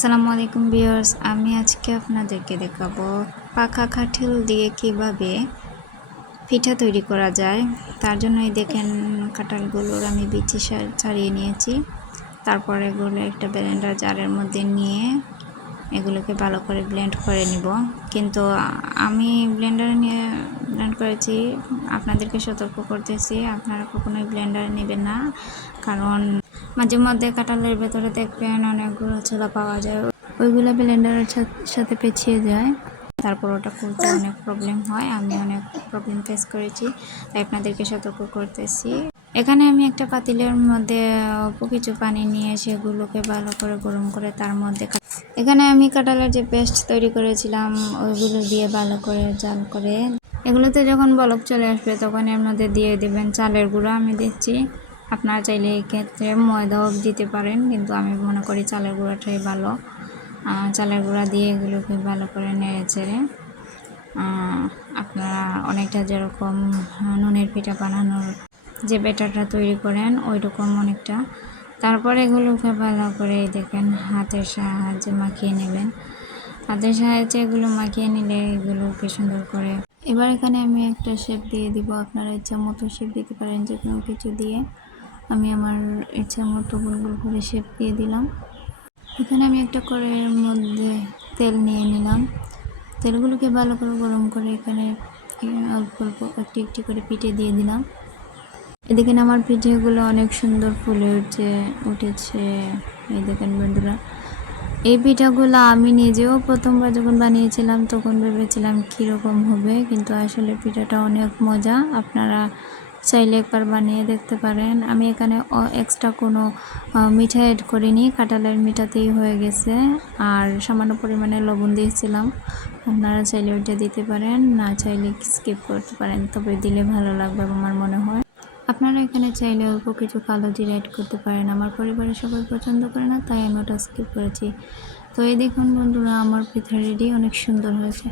আসসালামু আলাইকুম ভিউয়ার্স, আমি আজকে আপনাদেরকে দেখাবো পাকা কাঁঠাল দিয়ে কিভাবে পিঠা তৈরি করা যায়। তার জন্যই দেখেন কাঁঠালগুলোর আমি বিচি ছাড়িয়ে নিয়েছি। তারপর এগুলো একটা ব্লেন্ডার জারের মধ্যে নিয়ে এগুলোকে ভালো করে ব্লেন্ড করে নিব। কিন্তু আমি ব্লেন্ডারে নিয়ে ব্লেন্ড করেছি, আপনাদেরকে সতর্ক করতেছি আপনারা কখনোই ব্লেন্ডারে নেবেন না, কারণ মাঝে মধ্যে কাঁঠালের ভেতরে দেখবেন অনেকগুলো ছোলা পাওয়া যায়, ওইগুলো ব্লেন্ডারের সাথে পেঁচিয়ে যায়, তারপর ওটা খুলতে অনেক প্রবলেম হয়। আমি অনেক প্রবলেম ফেস করেছি, তাই আপনাদেরকে সতর্ক করতেছি। এখানে আমি একটা পাতিলের মধ্যে অল্প কিছু পানি নিয়ে সেগুলোকে ভালো করে গরম করে তার মধ্যে এখানে আমি কাঁঠালের যে পেস্ট তৈরি করেছিলাম ওইগুলো দিয়ে ভালো করে জাল করে এগুলোতে যখন বলক চলে আসবে তখন এর মধ্যে দিয়ে দেবেন চালের গুঁড়া। আমি দিচ্ছি, আপনারা চাইলে এই ক্ষেত্রে ময়দাও দিতে পারেন, কিন্তু আমি মনে করি চালের গুঁড়াটাই ভালো। চালের গুঁড়া দিয়ে এগুলোকে ভালো করে নেড়ে চেড়ে আপনারা অনেকটা যেরকম নুনের পিঠা বানানোর যে ব্যাটারটা তৈরি করেন ওই রকম অনেকটা। তারপর এগুলোকে ভালো করে দেখেন হাতের সাহায্যে মাখিয়ে নেবেন। হাতের সাহায্যে এগুলো মাখিয়ে নিলে এগুলোকে সুন্দর করে এবার এখানে আমি একটা শেপ দিয়ে দিব। আপনারা ইচ্ছা মতো শেপ দিতে পারেন, যে কোনো কিছু দিয়ে। আমি আমার ইচ্ছা মতো গোল গোল করে শেপ দিয়ে দিলাম। এখানে আমি একটা কড়াইয়ের মধ্যে তেল নিয়ে নিলাম। তেলগুলোকে ভালো করে গরম করে এখানে অল্প অল্প একটি একটি করে পিঠে দিয়ে দিলাম। এদিকে আমার পিঠেগুলো অনেক সুন্দর ফুলে উঠেছে। এই দেখেন বন্ধুরা, এই পিঠাগুলো আমি নিজেও প্রথমবার যখন বানিয়েছিলাম তখন ভেবেছিলাম কীরকম হবে, কিন্তু আসলে পিঠাটা অনেক মজা। আপনারা চাইলে একবার বানিয়ে দেখতে পারেন। আমি এখানে এক্সট্রা কোনো মিঠা অ্যাড করিনি, কাঁঠালের মিঠাতেই হয়ে গেছে। আর সামান্য পরিমাণে লবণ দিয়েছিলাম, আপনারা চাইলে ওইটা দিতে পারেন, না চাইলে স্কিপ করতে পারেন, তবে দিলে ভালো লাগবে আমার মনে হয়। আপনারা এখানে চাইলে অল্প কিছু কালো জিরা অ্যাড করতে পারেন। আমার পরিবারের সবাই পছন্দ করে না, তাই আমি ওটা স্কিপ করেছি। তো এই দেখুন বন্ধুরা, আমার পিঠা রেডি, অনেক সুন্দর হয়েছে।